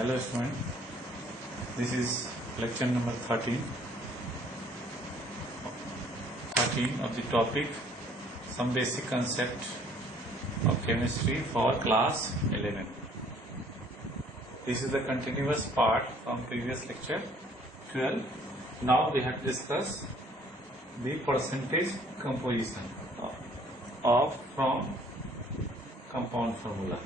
Hello student, this is lecture number 13 of the topic some basic concept of chemistry for class 11. This is the continuous part from previous lecture 12. Now we have discussed the percentage composition of from compound formula.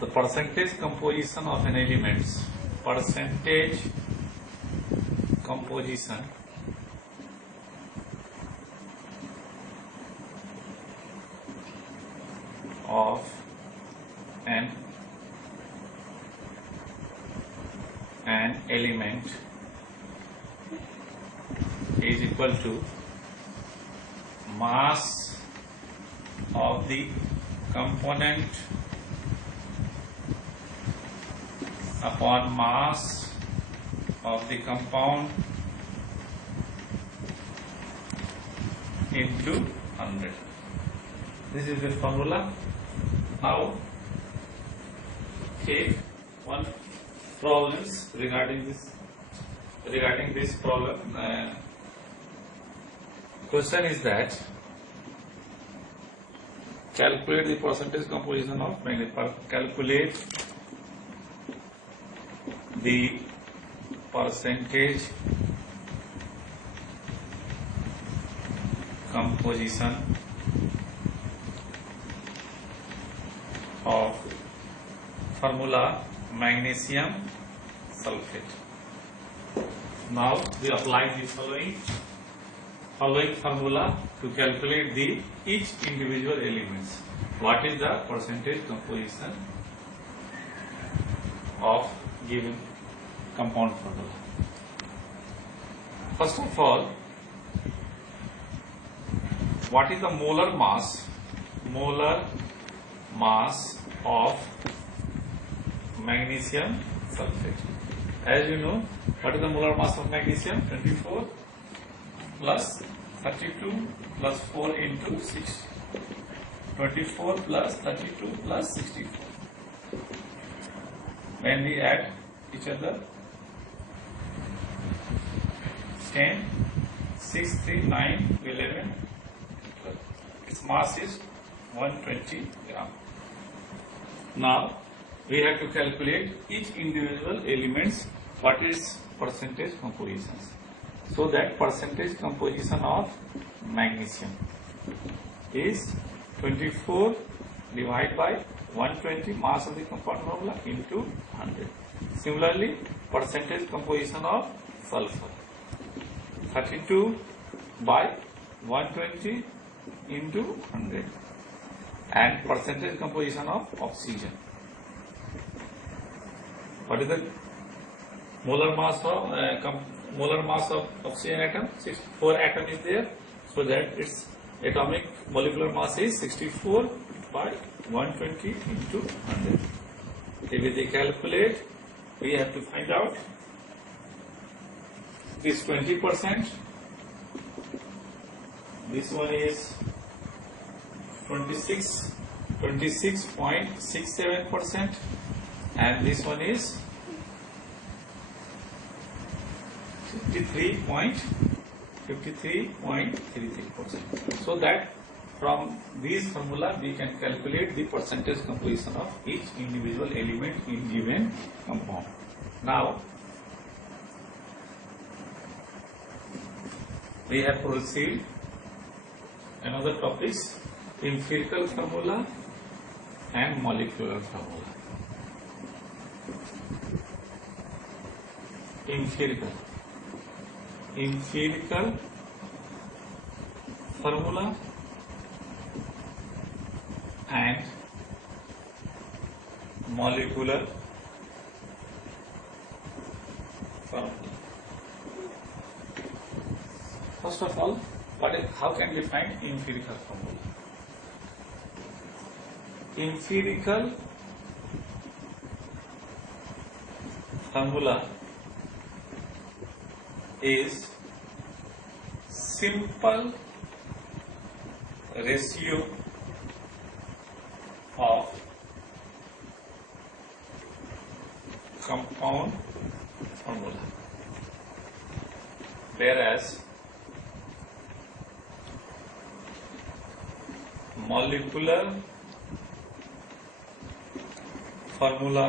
The percentage composition of an elements, percentage composition of an element is equal to mass of the component upon mass of the compound into 100. This is the formula. Now take one problems regarding this problem. Question is that calculate the percentage composition of calculate the percentage composition of formula magnesium sulfate. Now we apply the following formula to calculate the each individual elements. What is the percentage composition of given compound formula? First of all, what is the molar mass? Molar mass of magnesium sulfate. As you know, what is the molar mass of magnesium? 24 plus 32 plus 4 into 6. 24 plus 32 plus 64. When we add each other, 10, 6, 3, 9, 11, 12. Its mass is 120 gram. Now we have to calculate each individual elements what is percentage compositions. So that percentage composition of magnesium is 24 divided by 120 mass of the compound formula into 100. Similarly, percentage composition of sulfur 32 by 120 into 100, and percentage composition of oxygen. What is the molar mass of oxygen atom? 4 atom is there, so that its atomic molecular mass is 64 by 120 into 100. If we calculate, we have to find out this 20%, this one is 26.67%, and this one is 53.33%. So that from these formula we can calculate the percentage composition of each individual element in given compound. Now we have proceed another topics, empirical formula and molecular formula. Empirical formula and molecular formula. First of all, how can we find empirical formula? Empirical formula is simple ratio of whereas molecular formula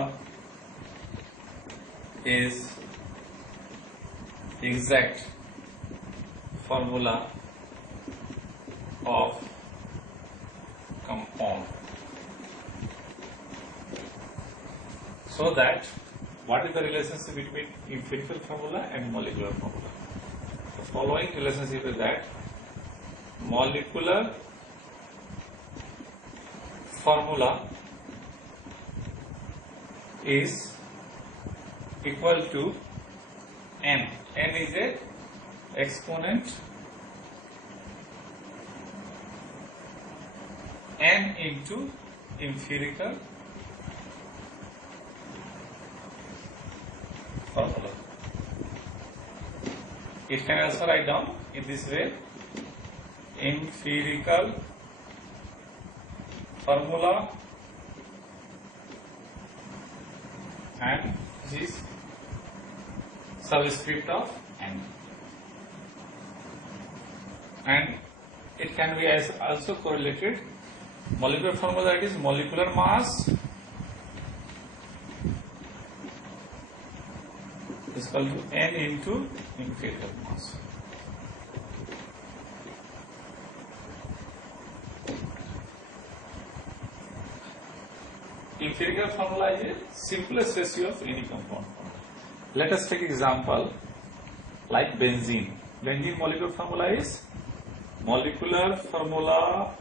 is exact formula of compound. So that what is the relationship between empirical formula and molecular formula? The following relationship is that molecular formula is equal to n. N is a exponent n into empirical formula. It can also write down in this way: empirical formula and this subscript of n, and it can be as also correlated molecular formula, that is molecular mass is equal to n into empirical mass. Empirical formula is a simplest ratio of any compound formula. Let us take example like benzene. Benzene molecular formula is molecular formula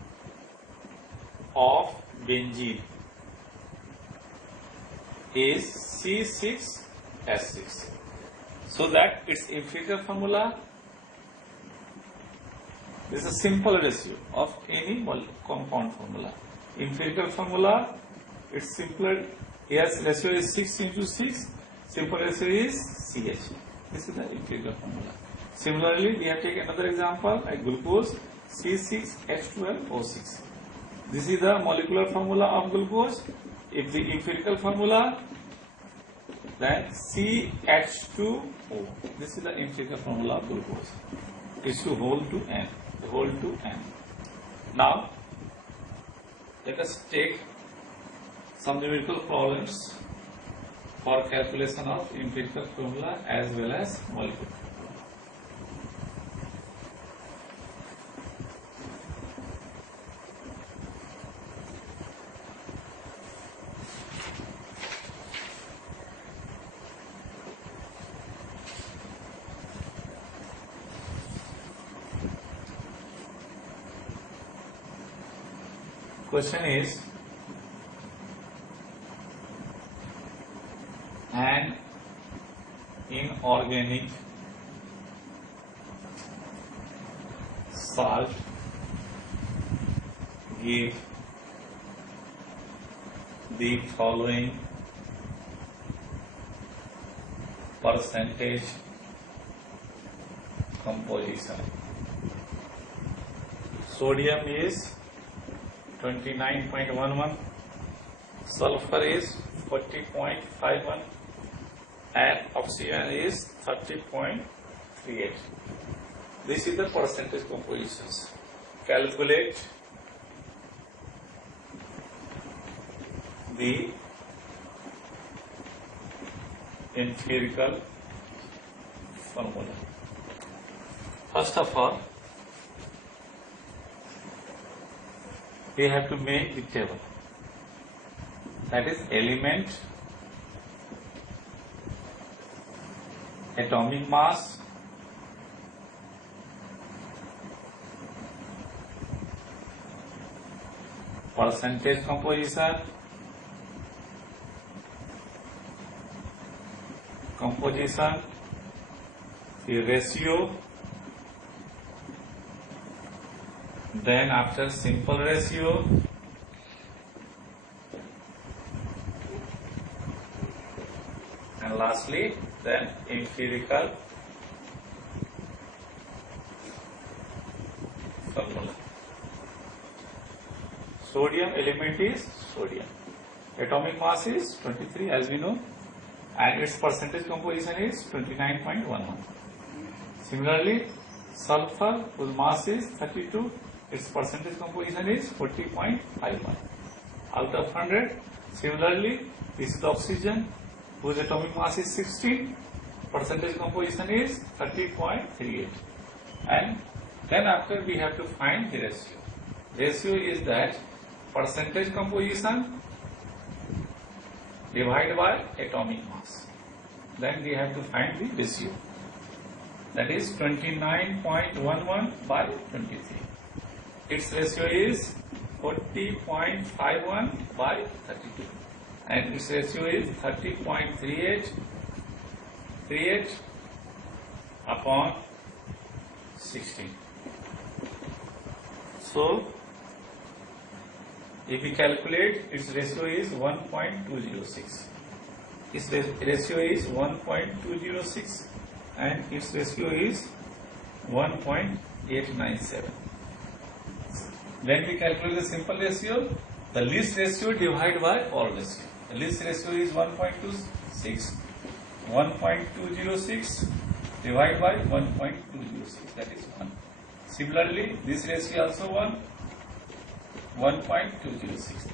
of benzene is C6H6. So that its empirical formula is a simple ratio of any compound formula. Empirical formula, its simpler ratio is 6 into 6. Simple ratio is CH. This is the empirical formula. Similarly, we have taken another example like glucose C6H12O6. This is the molecular formula of glucose. If the empirical formula, then CH2O. This is the empirical formula of glucose. Is to whole to n. Now, let us take some numerical problems for calculation of empirical formula as well as molecular formula. Question is, an inorganic salt give the following percentage composition. Sodium is 29.11, sulfur is 40.51, and oxygen is 30.38. This is the percentage compositions. Calculate the empirical formula. First of all, we have to make the table. That is element, atomic mass, percentage composition, the ratio, then after simple ratio, and lastly then empirical formula. Sodium element is sodium. Atomic mass is 23 as we know, and its percentage composition is 29.11. Similarly, sulfur, whose mass is 32, its percentage composition is 40.51 out of 100. Similarly, this is the oxygen, whose atomic mass is 16, percentage composition is 30.38. And then after we have to find the ratio. Ratio is that percentage composition divided by atomic mass. Then we have to find the ratio. That is 29.11 by 23. Its ratio is 40.51 by 32. And its ratio is 30.38 upon 16. So, if we calculate, its ratio is 1.206. Its ratio is 1.206 and its ratio is 1.897. When we calculate the simple ratio, the least ratio divided by all ratio. The least ratio is 1.26. 1.206 divided by 1.206, that is 1. Similarly, this ratio also 1.206.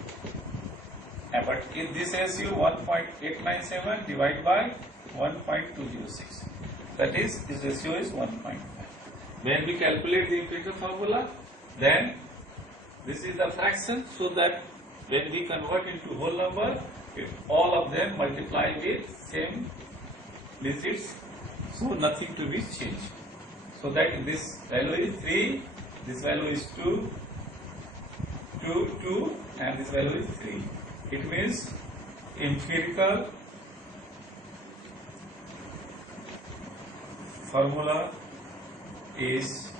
But in this ratio 1.897 divided by 1.206, that is, this ratio is 1.5. When we calculate the empirical formula, then this is the fraction, so that when we convert into whole number, all of them multiply with same digits, so nothing to be changed. So that this value is 3, this value is 2, 2, and this value is 3. It means empirical formula is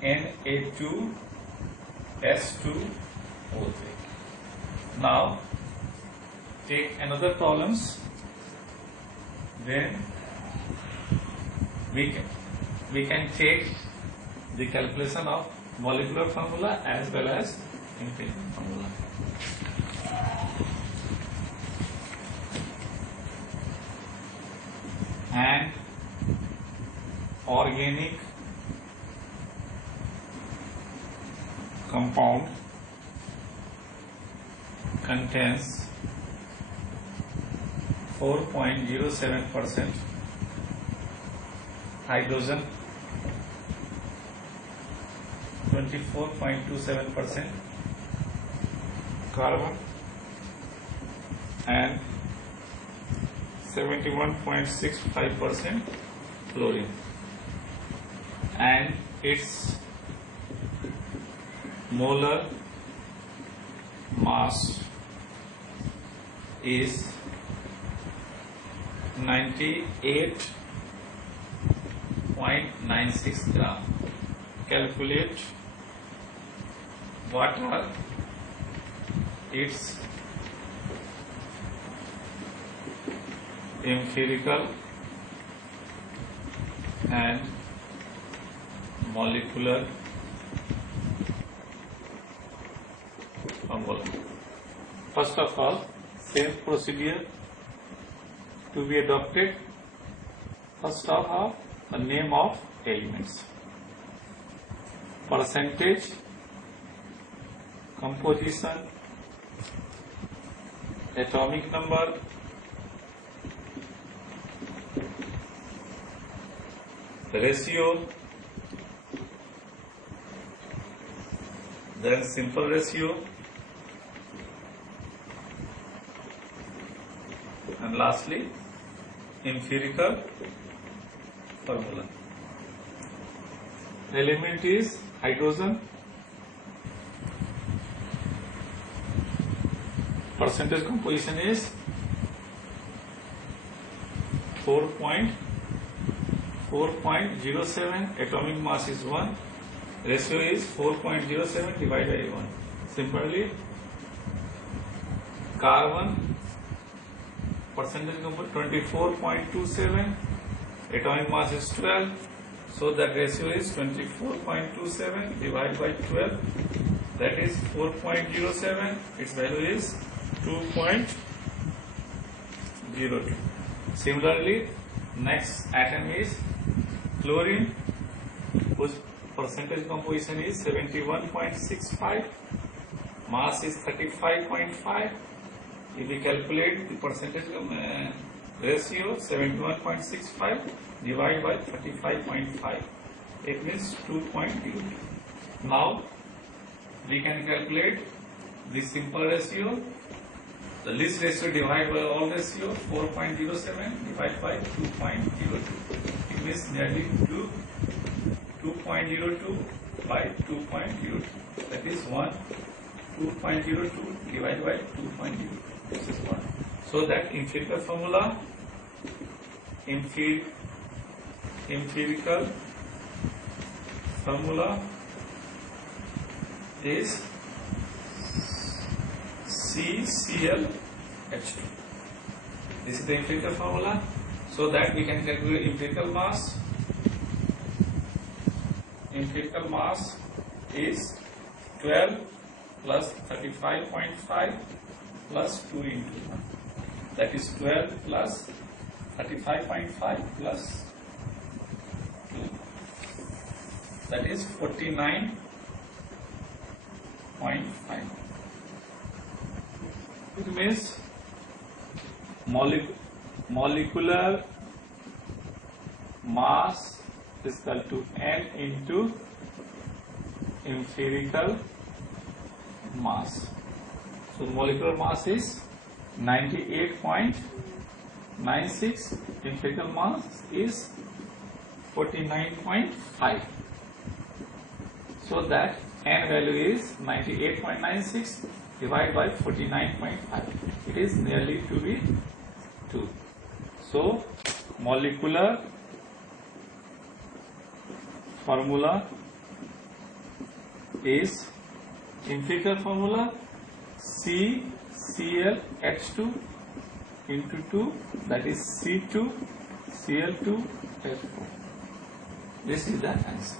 Na2S2O3. Now take another problems. Then we can take the calculation of molecular formula as well as empirical formula. An organic compound contains 4.07% hydrogen, 24.27% carbon, and 71.65% chlorine, and its molar mass is 98.96 gram. Calculate what are its empirical and molecular formula. First of all, same procedure to be adopted. First of all, the name of elements, percentage, composition, atomic number, ratio, then simple ratio, and lastly empirical formula. Element is hydrogen, percentage composition is 4.07, atomic mass is 1, ratio is 4.07 divided by 1. Similarly, carbon, percentage composition 24.27, atomic mass is 12, so that ratio is 24.27 divided by 12, that is 4.07, its value is 2.02. Similarly, next atom is Chlorine, whose percentage composition is 71.65, mass is 35.5. If we calculate the percentage ratio, 71.65 divided by 35.5, it means 2.02. Now we can calculate the simple ratio. The least ratio divided by all ratio, 4.07 divided by 2.02. It means nearly 2.02 by 2.02. That is 2.02 divided by 2.02. This is 1. So that empirical formula, empirical formula is CClH2. This is the empirical formula, so that we can calculate empirical mass. Empirical mass is 12 plus 35.5 plus 2 into 1. That is 12 plus 35.5 plus 2. That is 49.5. It means molecular mass is equal to N into empirical mass. So molecular mass is 98.96, empirical mass is 49.5. So that N value is 98.96 divided by 49.5. It is nearly to be 2. So molecular formula is empirical formula CClH2 into 2, that is C2Cl2H4. This is the answer.